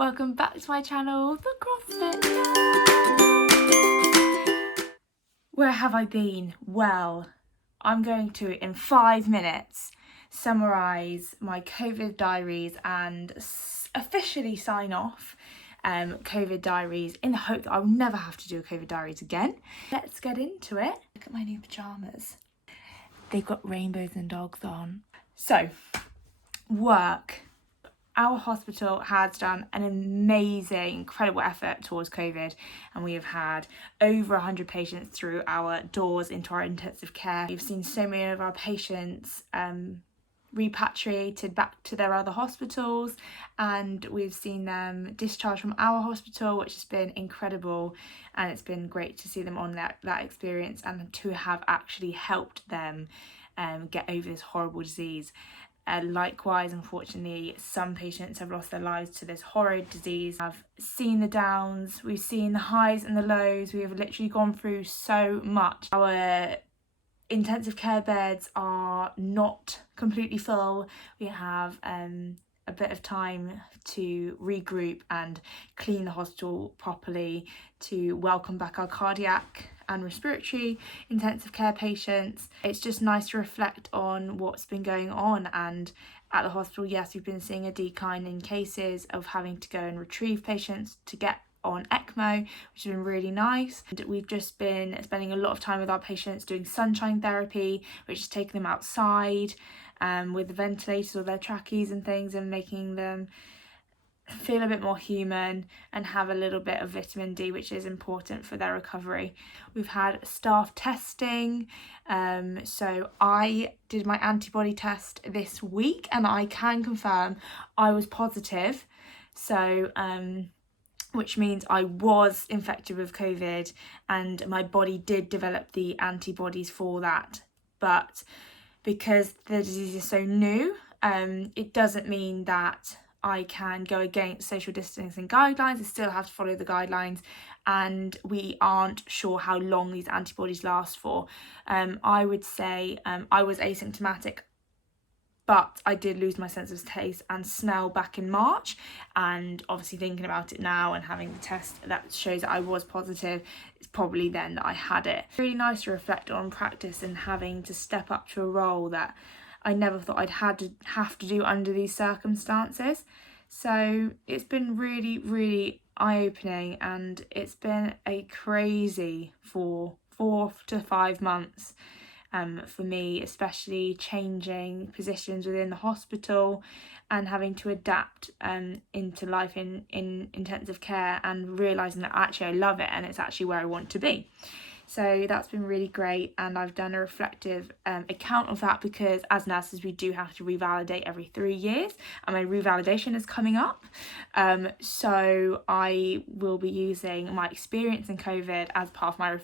Welcome back to my channel, the CrossFit Nurse. Where have I been? Well, I'm going to, in 5 minutes, summarise my COVID diaries and officially sign off COVID diaries in the hope that I'll never have to do a COVID diaries again. Let's get into it. Look at my new pyjamas. They've got rainbows and dogs on. So, work. Our hospital has done an amazing, incredible effort towards COVID, and we have had over 100 patients through our doors into our intensive care. We've seen so many of our patients repatriated back to their other hospitals, and we've seen them discharged from our hospital, which has been incredible, and it's been great to see them on that experience and to have actually helped them get over this horrible disease. Likewise, unfortunately, some patients have lost their lives to this horrid disease. I've seen the downs, we've seen the highs and the lows. We have literally gone through so much. Our intensive care beds are not completely full. We have a bit of time to regroup and clean the hospital properly, to welcome back our cardiac and respiratory intensive care patients. It's just nice to reflect on what's been going on, and at the hospital, yes, we've been seeing a decline in cases of having to go and retrieve patients to get on ECMO, which has been really nice. And we've just been spending a lot of time with our patients doing sunshine therapy, which is taking them outside with the ventilators or their trachees and things, and making them feel a bit more human and have a little bit of vitamin D, which is important for their recovery. We've had staff testing, so I did my antibody test this week and I can confirm I was positive, so which means I was infected with COVID and my body did develop the antibodies for that. But because the disease is so new, it doesn't mean that I can go against social distancing guidelines. I still have to follow the guidelines, and we aren't sure how long these antibodies last for. I would say I was asymptomatic, but I did lose my sense of taste and smell back in March, and obviously thinking about it now and having the test that shows that I was positive, it's probably then that I had it. Really nice to reflect on practice and having to step up to a role that I never thought I'd have to do under these circumstances. So it's been really, really eye-opening, and it's been a crazy 4 to 5 months for me, especially changing positions within the hospital and having to adapt into life in intensive care, and realising that actually I love it and it's actually where I want to be. So that's been really great, and I've done a reflective account of that, because as nurses we do have to revalidate every 3 years, and my revalidation is coming up. So I will be using my experience in COVID as part of my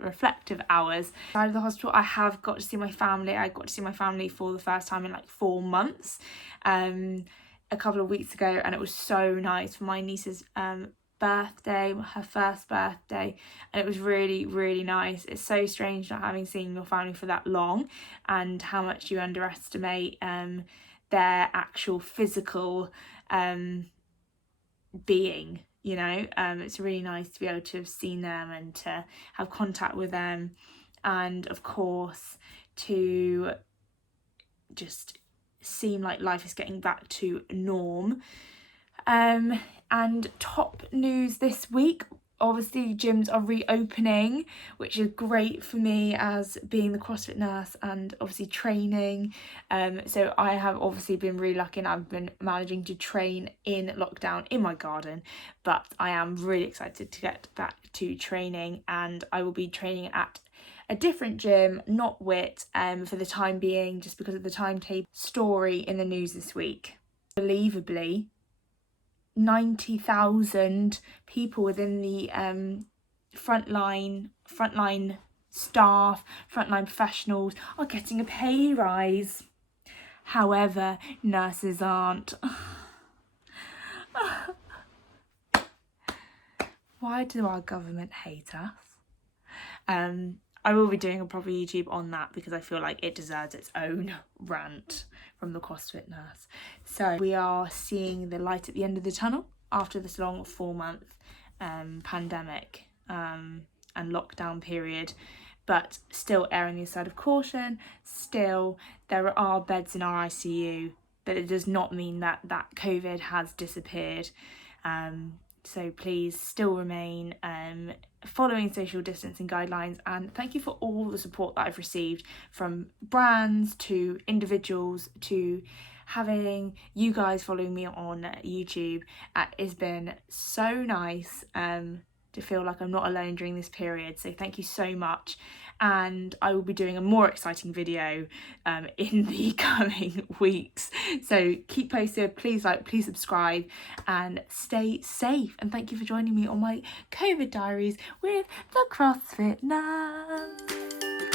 reflective hours. Outside of the hospital, I have got to see my family. I got to see my family for the first time in like 4 months a couple of weeks ago, and it was so nice for my niece's birthday, her first birthday, and it was really, really nice. It's so strange not having seen your family for that long, and how much you underestimate their actual physical being, you know. It's really nice to be able to have seen them and to have contact with them, and of course to just seem like life is getting back to norm. And top news this week, obviously gyms are reopening, which is great for me as being the CrossFit nurse and obviously training. So I have obviously been really lucky, and I've been managing to train in lockdown in my garden, but I am really excited to get back to training, and I will be training at a different gym, not WIT, for the time being, just because of the timetable. Story in the news this week. Unbelievably, 90,000 people within the frontline staff, frontline professionals are getting a pay rise. However, nurses aren't. Why do our government hate us? I will be doing a proper YouTube on that, because I feel like it deserves its own rant from the CrossFit nurse. So we are seeing the light at the end of the tunnel. after this long 4-month pandemic and lockdown period, but still erring the side of caution. Still, there are beds in our ICU, but it does not mean that COVID has disappeared. So please still remain following social distancing guidelines, and thank you for all the support that I've received from brands to individuals to having you guys following me on YouTube. It's been so nice to feel like I'm not alone during this period, so thank you so much. And I will be doing a more exciting video in the coming weeks, so keep posted. Please like, please subscribe, and stay safe. And thank you for joining me on my COVID diaries with the CrossFit Nurse.